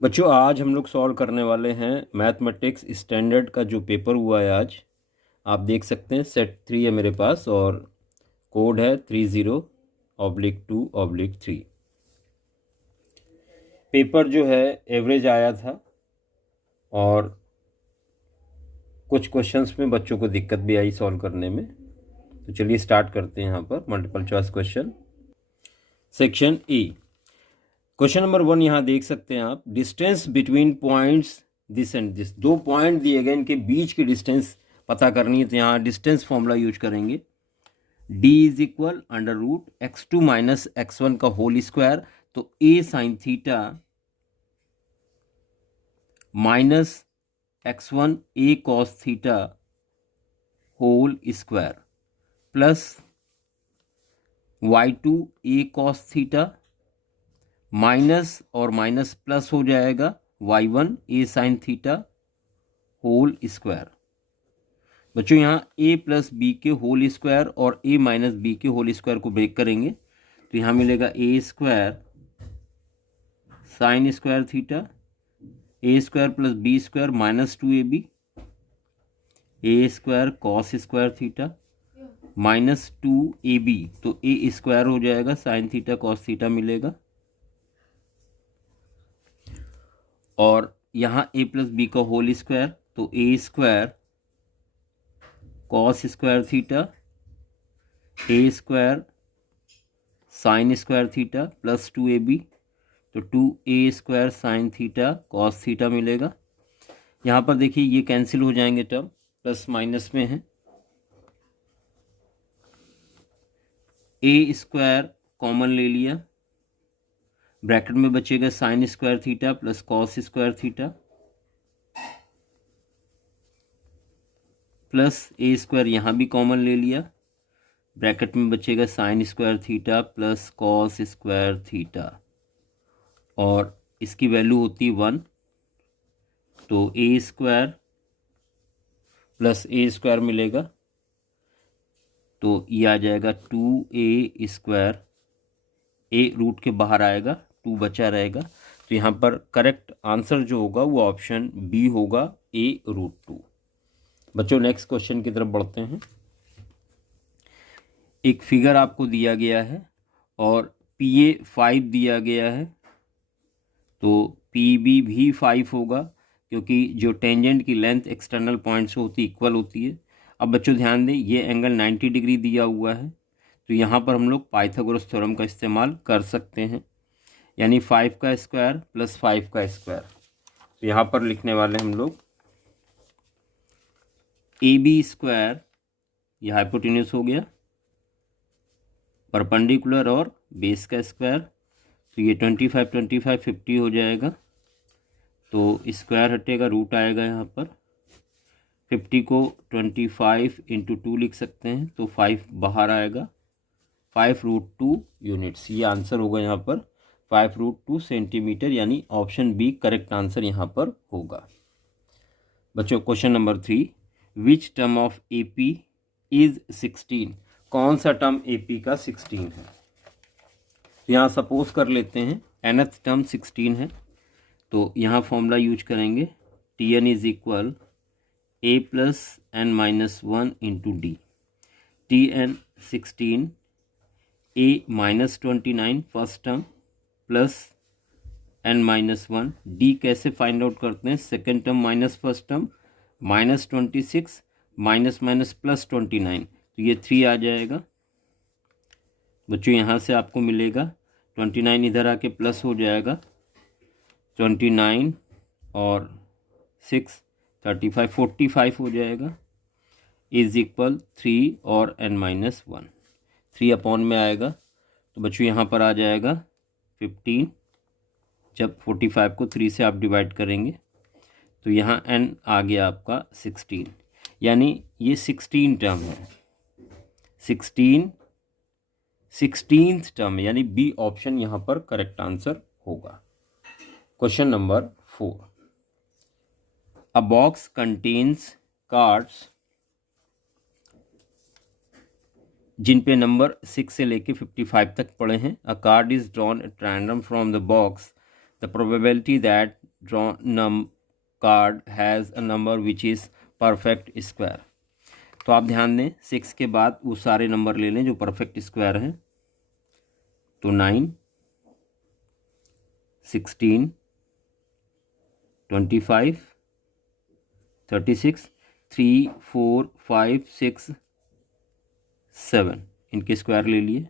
बच्चों आज हम लोग सॉल्व करने वाले हैं मैथमेटिक्स स्टैंडर्ड का जो पेपर हुआ है आज। आप देख सकते हैं सेट 3 है मेरे पास और कोड है 30/2/3। पेपर जो है एवरेज आया था और कुछ क्वेश्चंस में बच्चों को दिक्कत भी आई सॉल्व करने में। तो चलिए स्टार्ट करते हैं यहाँ पर multiple choice question. Section E, question number 1 यहाँ देख सकते हैं आप, distance between points this and this. दो पॉइंट दिए गए, इनके बीच की डिस्टेंस पता करनी है, तो यहाँ डिस्टेंस फॉर्मूला यूज करेंगे। d is equal √x2 minus x1 का होल स्क्वायर, तो a sine theta minus x1 a cos theta whole square plus y2 a cos theta minus और माइनस प्लस हो जाएगा y1 a sine theta whole square. बच्चों यहाँ a plus B के whole square और a minus B के whole square को break करेंगे, तो यहाँ मिलेगा a square sine square theta a square plus B square minus 2ab, a square cos square theta minus 2ab, तो a स्क्वायर हो जाएगा साइन थीटा कॉस थीटा मिलेगा, और यहाँ a प्लस बी का होल स्क्वायर, तो a square cos square theta a square sine square theta plus 2ab, तो 2a square sine theta cos theta मिलेगा। यहाँ पर देखिए ये कैंसिल हो जाएंगे, टर्म प्लस माइनस में है, a स्क्वायर कॉमन ले लिया, ब्रैकेट में बचेगा sine square theta plus cos square theta plus a square यहाँ भी कॉमन ले लिया, ब्रैकेट में बचेगा sine square theta plus cos square theta, और इसकी वैल्यू होती 1, तो a square plus a square मिलेगा, तो ये आ जाएगा 2a स्क्वायर, a रूट के बाहर आएगा, 2 बचा रहेगा, तो यहाँ पर करेक्ट आंसर जो होगा वो ऑप्शन बी होगा, a√2। बच्चों नेक्स्ट क्वेश्चन की तरफ बढ़ते हैं। एक फिगर आपको दिया गया है और PA 5 दिया गया है, तो PB भी 5 होगा, क्योंकि जो टेंजेंट की लेंथ एक्सटर्नल पॉइंट से होती इक्वल होती है। अब बच्चों ध्यान दें, ये एंगल 90 डिग्री दिया हुआ है, तो यहाँ पर हम लोग पाइथागोरस थ्योरम का इस्तेमाल कर सकते हैं, यानी 5 का स्क्वायर प्लस 5 का स्क्वायर। तो यहाँ पर लिखने वाले हम लोग AB स्क्वायर, ये हाइपोटेन्यूस हो गया, परपेंडिकुलर और बेस का स्क्वायर, तो ये 25 25 50 हो जाएगा, तो स्क्वायर हटेगा, रूट आएगा यहाँ पर, 50 को 25 × 2 लिख सकते हैं, तो 5 बाहर आएगा, 5√2 यूनिट्स, ये आंसर होगा यहाँ पर 5√2 सेंटीमीटर, यानी ऑप्शन बी करेक्ट आंसर यहाँ पर होगा। बच्चों question number 3, which term of AP is 16, कौन सा टर्म AP का 16 है। यहाँ सपोज कर लेते हैं nth टर्म 16 है, तो यहाँ फॉर्मूला यूज करेंगे, Tn is equal a plus n minus 1 into D, Tn 16 a minus 29 first term plus n minus 1, D कैसे फाइंड आउट करते हैं, second term minus first term minus 26 minus minus plus 29, तो ये 3 आ जाएगा। बच्चों यहाँ से आपको मिलेगा 29 इधर आके प्लस हो जाएगा, 29 और 6 35 45 हो जाएगा, इज इक्वल 3 और n माइनस 1, 3 अपॉन में आएगा, तो बच्चों यहाँ पर आ जाएगा 15, जब 45 को 3 से आप डिवाइड करेंगे तो यहाँ n आ गया आपका 16, यानी ये 16 टर्म है, 16th टर्म, यानी बी ऑप्शन यहाँ पर करेक्ट आंसर होगा। Question number 4, a box contains cards जिन पे नंबर 6 से लेके 55 तक पड़े हैं। A card is drawn at random from the box, the probability that drawn card has a number which is perfect square। तो आप ध्यान दें 6 के बाद वो सारे नंबर ले लें जो परफेक्ट स्क्वायर हैं। तो 9, 16, 25, 36, 3, 4, 5, 6, 7 इनके स्क्वायर ले लिए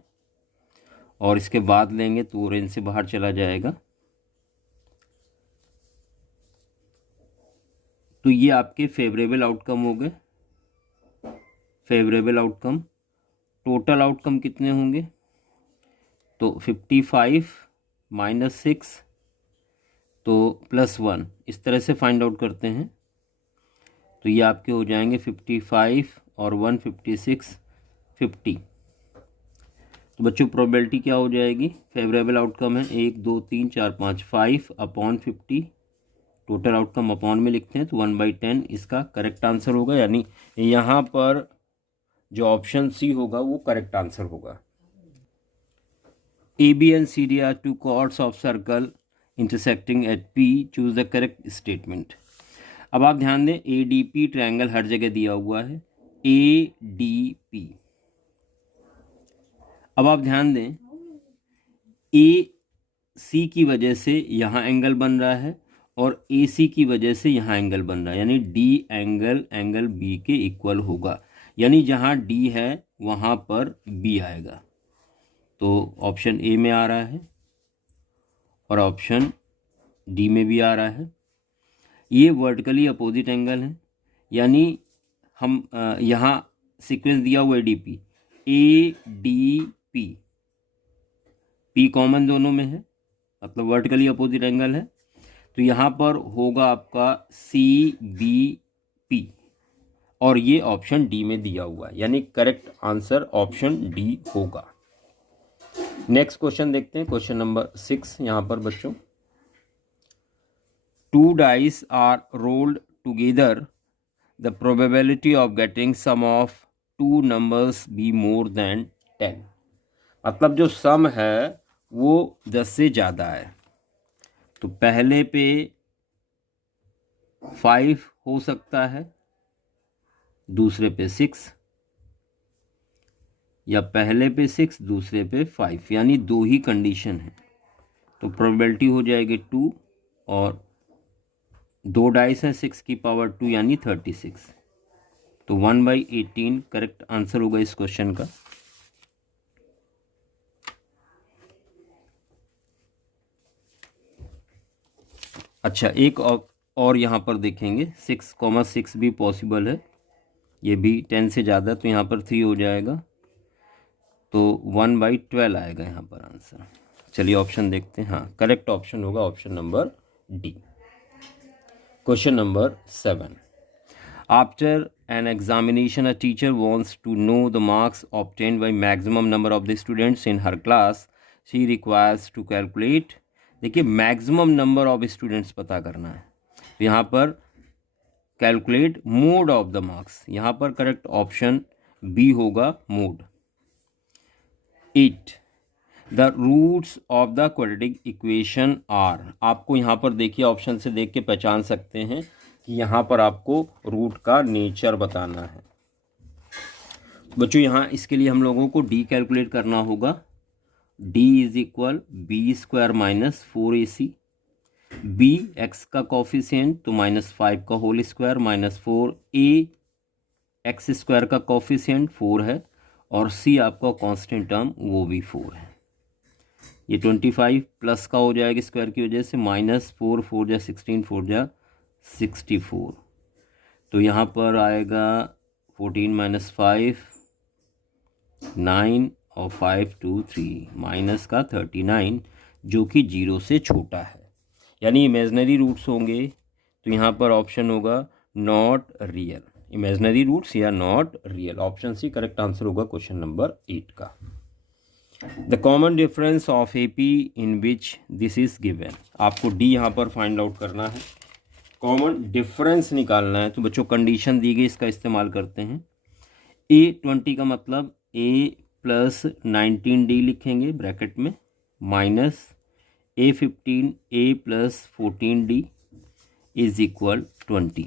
और इसके बाद लेंगे तो रेंज से बाहर चला जाएगा। तो ये आपके फेवरेबल आउटकम हो गए। फेवरेबल आउटकम, टोटल आउटकम कितने होंगे? तो 55 - 6 तो +1, इस तरह से फाइंड आउट करते हैं। तो ये आपके हो जाएंगे 55 और 1 56, 50। तो बच्चों प्रोबेबिलिटी क्या हो जाएगी? फेवरेबल आउटकम है 1 2 3 4 5, 5/50। टोटल आउटकम अपॉन में लिखते हैं तो 1/10 इसका करेक्ट आंसर होगा। यानी यहाँ पर जो ऑप्शन सी होगा वो करेक्ट आंसर होगा। AB and CD are two chords of circle intersecting at P. Choose the correct statement। अब आप ध्यान दें ADP ट्रायंगल हर जगह दिया हुआ है। ADP, अब आप ध्यान दें AC की वजह से यहाँ एंगल बन रहा है और AC की वजह से यहाँ एंगल बन रहा है, यानी D एंगल B के इक्वल होगा। यानी जहाँ D है वहाँ पर B आएगा। तो ऑप्शन ए में आ रहा है और ऑप्शन डी में भी आ रहा है। ये वर्टिकली अपोजिट एंगल है, यानी हम यहाँ सीक्वेंस दिया हुआ है ADP, ADP, P कॉमन दोनों में है, मतलब वर्टिकली अपोजिट एंगल है। तो यहाँ पर होगा आपका CBP और ये ऑप्शन डी में दिया हुआ है, यानी करेक्ट आंसर ऑप्शन डी होगा। नेक्स्ट क्वेश्चन देखते हैं, क्वेश्चन नंबर 6 यहाँ पर बच्चों। 2 dice are rolled together, the probability of getting sum of 2 numbers be more than 10। मतलब जो सम है वो 10 से ज़्यादा है। तो पहले पे 5 हो सकता है, दूसरे पे 6, या पहले पे 6 दूसरे पे 5, यानी 2 ही कंडीशन है। तो प्रोबेबिलिटी हो जाएगी 2 और 2 डाइस है 6 की पावर 2 यानी 36। तो 1/18 करेक्ट आंसर होगा इस क्वेश्चन का। अच्छा एक और यहाँ पर देखेंगे 6,6 भी पॉसिबल है, ये भी 10 से ज़्यादा, तो यहाँ पर 3 हो जाएगा। तो 1/12 आएगा यहाँ पर आंसर। चलिए ऑप्शन देखते हैं। हाँ करेक्ट ऑप्शन होगा option number D. Question number 7। After an examination a teacher wants to know the marks obtained by maximum number of the students in her class. She requires to calculate. देखिए maximum number of students पता करना है, तो यहाँ पर calculate mode of the marks, यहाँ पर correct option B होगा mode. 8 the roots of the quadratic equation are. आपको यहाँ पर देखिए ऑप्शन से देख के पहचान सकते हैं कि यहाँ पर आपको रूट का नेचर बताना है। बच्चों यहाँ इसके लिए हम लोगों को डी कैलकुलेट करना होगा। D is equal b² - 4ac। b x का कॉफिशिएंट तो -5 का होल स्क्वायर -4a x² का कॉफिशिएंट 4 है और c आपका कांस्टेंट टर्म वो भी 4 है। ये 25 प्लस का हो जाएगा स्क्वायर की वजह से, -4 4 जा 16 4 जा 64। तो यहाँ पर आएगा 14 - 5 9 और 5 2 3 माइनस का 39 जो कि 0 से छोटा है, यानी इमेजनरी रूट्स होंगे। तो यहाँ पर ऑप्शन होगा नॉट रियल, इमेजनरी रूट्स या not real. Option C correct answer होगा क्वेश्चन नंबर 8 का। The common difference of AP in which this is given. आपको डी यहाँ पर फाइंड आउट करना है, कॉमन डिफरेंस निकालना है। तो बच्चों कंडीशन दी गई, इसका इस्तेमाल करते हैं। A20 का मतलब A + 19D लिखेंगे ब्रैकेट में, minus A15 A + 14D is equal 20।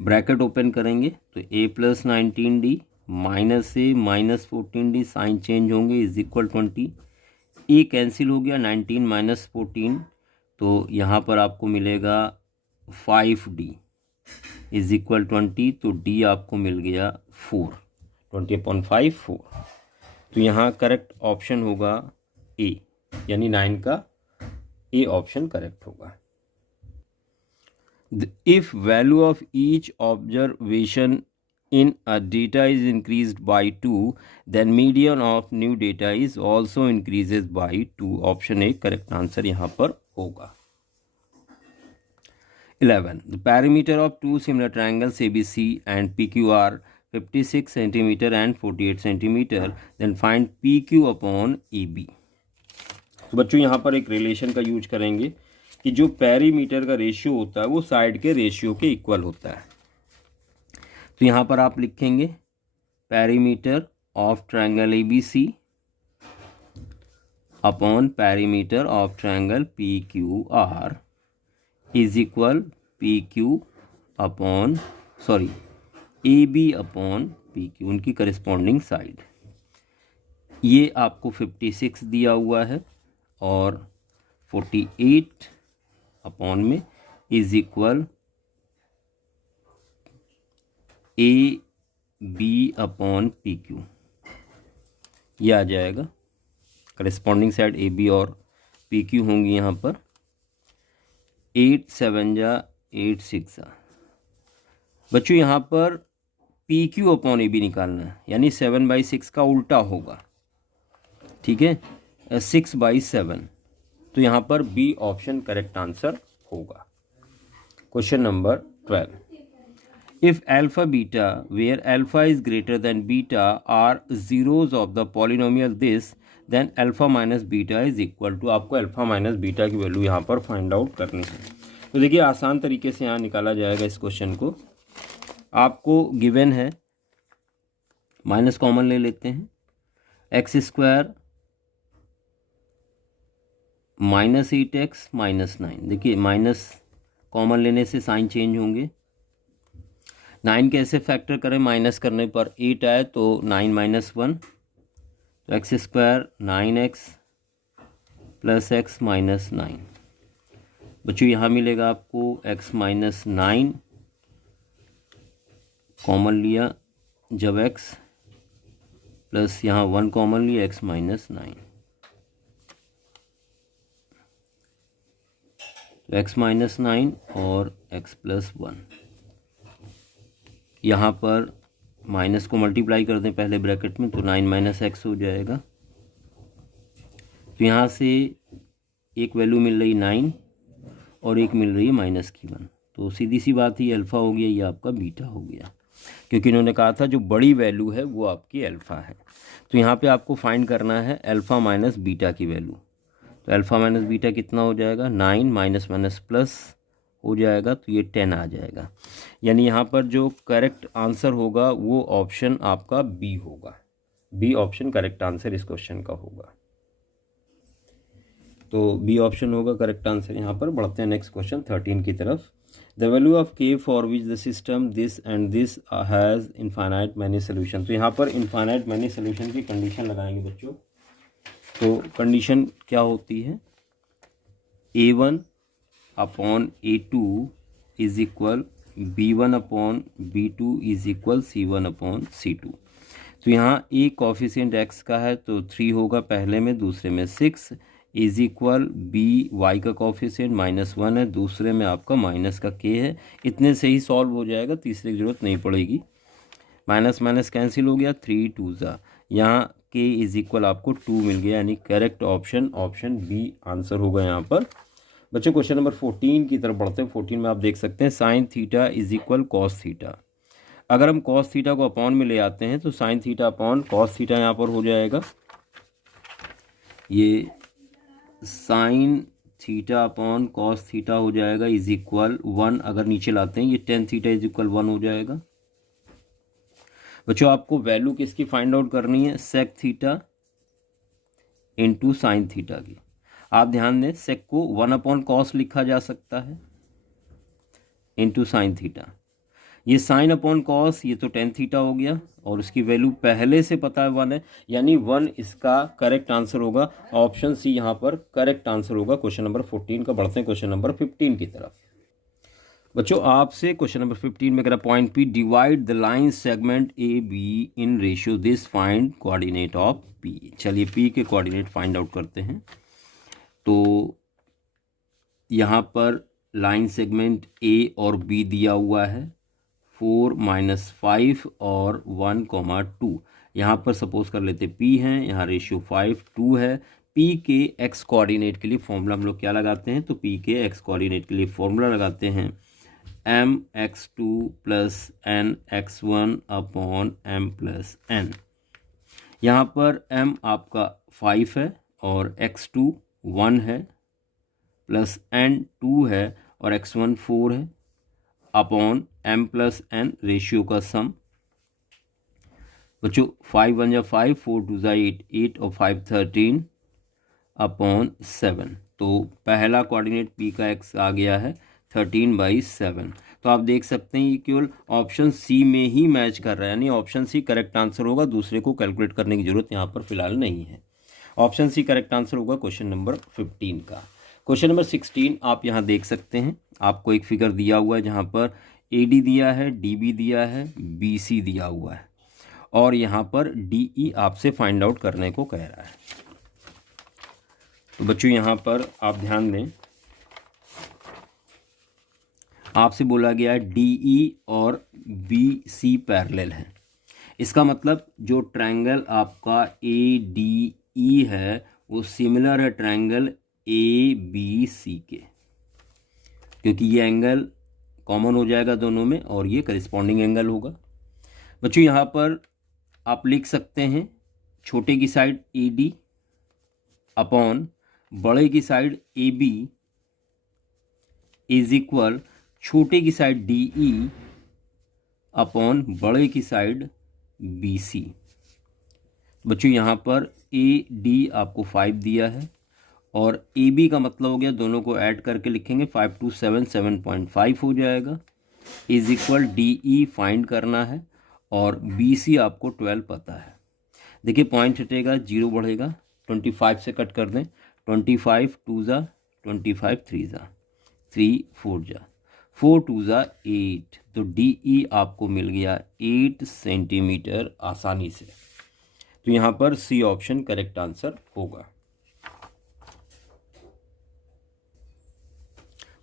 Bracket open करेंगे तो a plus 19d minus A minus 14d sign change होंगे इज इक्वल 20। ए कैंसिल हो गया, 19 माइनस 14 तो यहाँ पर आपको मिलेगा 5d इज इक्वल 20, तो d आपको मिल गया 4, 20/5 4। तो यहाँ करेक्ट ऑप्शन होगा ए, यानी 9 का ए ऑप्शन करेक्ट होगा। If value of each observation in a data is increased by 2, then median of new data is also increases by 2। Option A correct answer यहाँ पर होगा। 11. The perimeter of two similar triangles ABC and PQ are 56 centimeter and 48 centimeter. Then find PQ upon AB। तो बच्चों यहाँ पर एक relation का use करेंगे कि जो पेरीमीटर का रेशियो होता है वो साइड के रेशियो के इक्वल होता है। तो यहाँ पर आप लिखेंगे perimeter of triangle ABC upon perimeter of triangle PQR is equal PQ upon AB upon PQ, उनकी करिस्पॉन्डिंग साइड। ये आपको 56 दिया हुआ है और 48 अपॉन में is equal AB upon PQ, ये आ जाएगा। करेस्पॉन्डिंग साइड AB और PQ होंगी यहाँ पर। 8 7 जा 8 6 जा। बच्चों यहाँ पर PQ अपॉन AB निकालना है, यानी 7/6 का उल्टा होगा, ठीक है, 6/7। तो यहाँ पर बी ऑप्शन करेक्ट आंसर होगा। Question number 12। If alpha beta where alpha is greater than beta are zeros of the polynomial this, then alpha minus beta is equal to. आपको अल्फा माइनस बीटा की value यहाँ पर find out करनी है। तो देखिए आसान तरीके से यहाँ निकाला जाएगा इस क्वेश्चन को। आपको गिवन है, माइनस कॉमन ले लेते हैं, x² माइनस 8x माइनस 9। देखिए माइनस कॉमन लेने से साइन चेंज होंगे। 9 कैसे फैक्टर करें, माइनस करने पर 8 आए तो 9 माइनस 1, तो x² 9x plus x minus 9। बच्चों यहाँ मिलेगा आपको x माइनस 9 कॉमन लिया जब x प्लस यहाँ 1 कॉमन लिया x माइनस 9, तो x माइनस 9 और x प्लस 1। यहाँ पर माइनस को मल्टीप्लाई कर दें पहले ब्रैकेट में, तो 9 माइनस x हो जाएगा। तो यहाँ से एक वैल्यू मिल रही 9 और एक मिल रही है माइनस की 1, तो सीधी सी बात ही अल्फ़ा हो गया, ये आपका बीटा हो गया, क्योंकि इन्होंने कहा था जो बड़ी वैल्यू है वो आपकी अल्फ़ा है। तो यहाँ पे आपको फाइंड करना है अल्फ़ा माइनस बीटा की वैल्यू। तो अल्फ़ा माइनस बीटा कितना हो जाएगा, 9 माइनस माइनस प्लस हो जाएगा, तो ये 10 आ जाएगा। यानी यहाँ पर जो करेक्ट आंसर होगा वो ऑप्शन आपका बी होगा। बी ऑप्शन करेक्ट आंसर इस क्वेश्चन का होगा। तो बी ऑप्शन होगा करेक्ट आंसर। यहाँ पर बढ़ते हैं नेक्स्ट क्वेश्चन 13 की तरफ। The value of k for which the system this and this has infinite many solution. तो यहाँ पर इनफाइनाइट मैनी सोल्यूशन की कंडीशन लगाएंगे बच्चों। तो कंडीशन क्या होती है, a1 upon a2 is equal b1 upon b2 is equal c1 upon c2। तो यहाँ a कॉफिशिएंट x का है तो 3 होगा पहले में, दूसरे में 6 इज इक्वल b y का कॉफिशिएंट -1 है, दूसरे में आपका माइनस का k है। इतने से ही सॉल्व हो जाएगा, तीसरे की जरूरत नहीं पड़ेगी। माइनस माइनस कैंसिल हो गया, 3 2 जा, यहाँ k इज इक्वल आपको 2 मिल गया, यानी correct option option B answer होगा यहाँ पर। बच्चों क्वेश्चन नंबर 14 की तरफ बढ़ते हैं। 14 में आप देख सकते हैं sine theta is equal cos theta. अगर हम कॉस थीटा को अपॉन में ले आते हैं तो sine theta upon cos theta यहाँ पर हो जाएगा। ये sine theta upon cos theta हो जाएगा इज इक्वल 1। अगर नीचे लाते हैं ये टेन थीटा इज इक्वल 1 हो जाएगा। बच्चों आपको वैल्यू किसकी फाइंड आउट करनी है, sec theta into sine theta की। आप ध्यान दें, सेक को 1/cos लिखा जा सकता है इंटू साइन थीटा। ये साइन अपॉन कॉस, ये तो टेन थीटा हो गया और उसकी वैल्यू पहले से पता है 1 है, यानी 1 इसका करेक्ट आंसर होगा। ऑप्शन सी यहाँ पर करेक्ट आंसर होगा क्वेश्चन नंबर 14 का। बढ़ते हैं क्वेश्चन नंबर 15 की तरफ। बच्चों आपसे क्वेश्चन नंबर 15 में कह रहा point P, divide the line segment A be in ratio this, find coordinate of P. चलिए पी के कोऑर्डिनेट फाइंड आउट करते हैं। तो यहाँ पर लाइन सेगमेंट ए और बी दिया हुआ है 4 - 5 और 1, 2। यहाँ पर सपोज कर लेते P हैं, यहाँ रेशियो 5, 2 है। P के x कोऑर्डिनेट के लिए फॉर्मूला हम लोग क्या लगाते हैं, तो P के x कोऑर्डिनेट के लिए फॉर्मूला लगाते हैं mx2 + nx1 upon m + n। यहाँ पर m आपका 5 है और x2 1 है प्लस n 2 है और x1 4 है अपॉन m + n रेशियो का सम। बच्चों 5 × 1 = 5, 4 × 2 = 8, 8 और 5 13 अपॉन 7। तो पहला कोऑर्डिनेट P का x आ गया है 13/7। तो आप देख सकते हैं ये केवल ऑप्शन सी में ही मैच कर रहा है, यानी ऑप्शन सी करेक्ट आंसर होगा। दूसरे को कैलकुलेट करने की जरूरत यहाँ पर फिलहाल नहीं है। ऑप्शन सी करेक्ट आंसर होगा क्वेश्चन नंबर 15 का। क्वेश्चन नंबर 16 आप यहाँ देख सकते हैं, आपको एक फिगर दिया हुआ है जहाँ पर AD दिया है, DB दिया है, BC दिया हुआ है और यहाँ पर DE आपसे फाइंड आउट करने को कह रहा है। तो बच्चों यहाँ पर आप ध्यान दें, आपसे बोला गया है DE और BC पैरेलल है। इसका मतलब जो ट्रायंगल आपका ADE है वो सिमिलर है ट्रायंगल ABC के, क्योंकि ये एंगल कॉमन हो जाएगा दोनों में और ये करिस्पॉन्डिंग एंगल होगा। बच्चों यहाँ पर आप लिख सकते हैं छोटे की साइड AD अपॉन बड़े की साइड AB इज इक्वल छोटे की साइड DE अपॉन बड़े की साइड BC। बच्चों यहाँ पर AD आपको 5 दिया है और AB का मतलब हो गया, दोनों को ऐड करके लिखेंगे 5 × 2 = 7, 7.5 हो जाएगा। इज इक्वल DE फाइंड करना है और BC आपको 12 पता है। देखिए पॉइंट हटेगा, 0 बढ़ेगा, 25 से कट कर दें, 25 2 ज़ा 25 3 ज़ा 3 4 ज़ा 4 2 ज़ा 8। तो DE आपको मिल गया 8 सेंटीमीटर आसानी से। तो यहाँ पर C ऑप्शन करेक्ट आंसर होगा।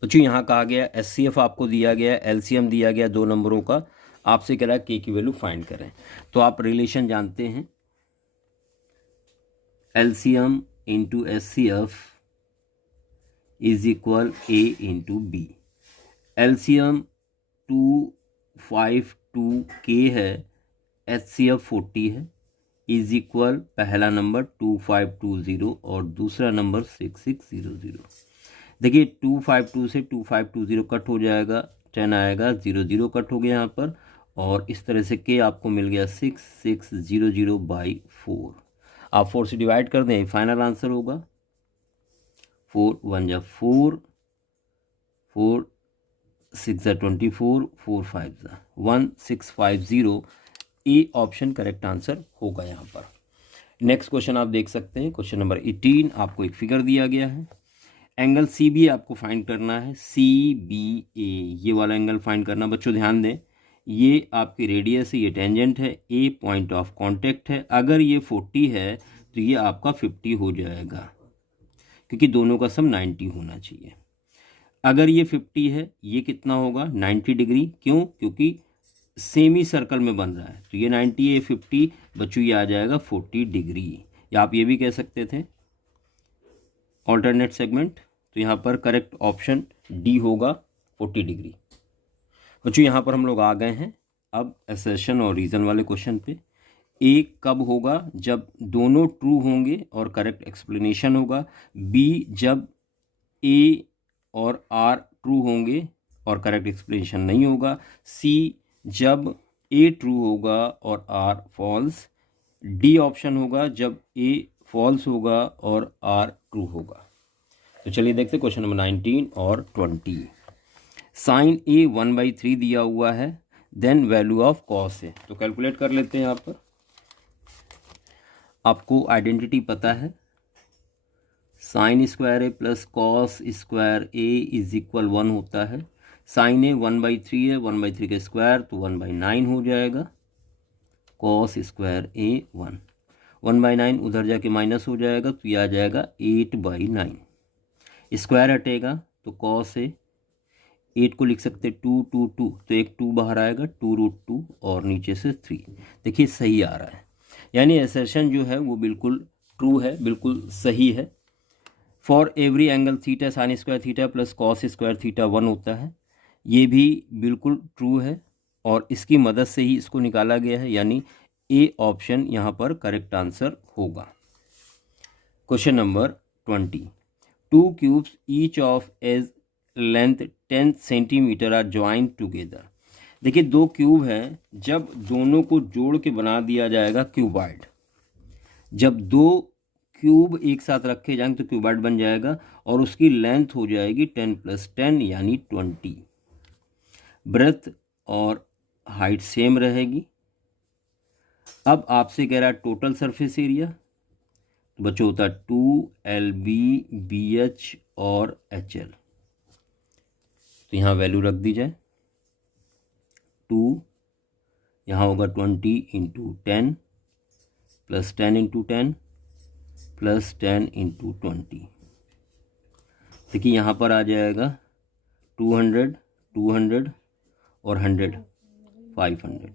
बच्चों यहाँ कहा गया SCF आपको दिया गया, LCM दिया गया 2 नंबरों का, आपसे कह रहा है K की वैल्यू फाइंड करें। तो आप रिलेशन जानते हैं, LCM × SCF is equal A × B। LCM 252K है, HCF 40 है, इज इक्वल पहला नंबर 2520 और दूसरा नंबर 6600। देखिए 252 से 2520 कट हो जाएगा, 10 आएगा, 00 कट हो गया यहाँ पर और इस तरह से K आपको मिल गया 6600/4। आप 4 से डिवाइड कर दें, फाइनल आंसर होगा 4 × 1 = 4, 4 6 = 24, 4 5 = 1650। ए ऑप्शन करेक्ट आंसर होगा यहाँ पर। नेक्स्ट क्वेश्चन आप देख सकते हैं, क्वेश्चन नंबर 18। आपको एक फिगर दिया गया है, एंगल CBA आपको फाइंड करना है। CBA ये वाला एंगल फाइंड करना। बच्चों ध्यान दें, ये आपकी रेडियस है, ये टेंजेंट है, A पॉइंट ऑफ कांटेक्ट है। अगर ये 40 है तो ये आपका 50 हो जाएगा, क्योंकि दोनों का सम 90 होना चाहिए। अगर ये 50 है, ये कितना होगा 90 डिग्री। क्यों? क्योंकि सेमी सर्कल में बन रहा है। तो ये 90 है, 50, बच्चों ये आ जाएगा 40 डिग्री। या आप ये भी कह सकते थे ऑल्टरनेट सेगमेंट। तो यहाँ पर करेक्ट ऑप्शन D होगा 40 डिग्री। बच्चों यहाँ पर हम लोग आ गए हैं अब असर्शन और रीज़न वाले क्वेश्चन पे। A कब होगा? जब दोनों ट्रू होंगे और करेक्ट एक्सप्लेनेशन होगा। B जब A और R ट्रू होंगे और करेक्ट एक्सप्लेनेशन नहीं होगा। C जब A ट्रू होगा और R फॉल्स। D ऑप्शन होगा जब A फॉल्स होगा और R ट्रू होगा। तो चलिए देखते क्वेश्चन नंबर 19 और 20। साइन ए 1/3 दिया हुआ है, देन वैल्यू ऑफ कॉस है। तो कैलकुलेट कर लेते हैं। यहाँ पर आपको आइडेंटिटी पता है, sine square A plus cos square A is equal 1 होता है। साइन ए 1/3 है, 1/3 का स्क्वायर तो 1/9 हो जाएगा। कॉस स्क्वायर ए 1/9 उधर जाके माइनस हो जाएगा तो ये आ जाएगा 8/9। स्क्वायर हटेगा तो कॉस ए 8 को लिख सकते 2 2 2, तो एक 2 बाहर आएगा, 2√2 और नीचे से 3। देखिए सही आ रहा है, यानी असर्शन जो है वो बिल्कुल ट्रू है, बिल्कुल सही है। For every angle theta sine square theta plus cos square theta 1 होता है, ये भी बिल्कुल ट्रू है और इसकी मदद से ही इसको निकाला गया है, यानी ए ऑप्शन यहाँ पर करेक्ट आंसर होगा। Question number 20। 2 cubes each of as length 10 centimetre are joined together. देखिए 2 क्यूब हैं, जब दोनों को जोड़ के बना दिया जाएगा क्यूबॉइड। जब 2 क्यूब एक साथ रखे जाएंगे तो क्यूबॉइड बन जाएगा और उसकी लेंथ हो जाएगी 10 + 10 यानी 20। ब्रेथ और हाइट सेम रहेगी। अब आपसे कह रहा है टोटल सरफेस एरिया, तो बच्चों होता है 2LB BH और HL। तो यहाँ वैल्यू रख दी जाए, 2 यहाँ होगा 20 × 10 + 10 × 10 + 10 × 20। देखिए यहाँ पर आ जाएगा 200 200 और 100 500,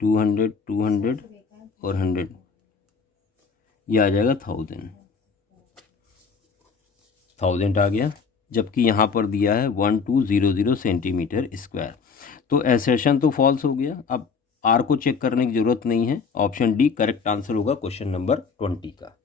200 200 और 100, यह आ जाएगा 1000 आ गया। जबकि यहाँ पर दिया है 1200 सेंटीमीटर स्क्वायर। तो एसेशन तो फॉल्स हो गया। अब आर को चेक करने की ज़रूरत नहीं है। ऑप्शन डी करेक्ट आंसर होगा क्वेश्चन नंबर 20 का।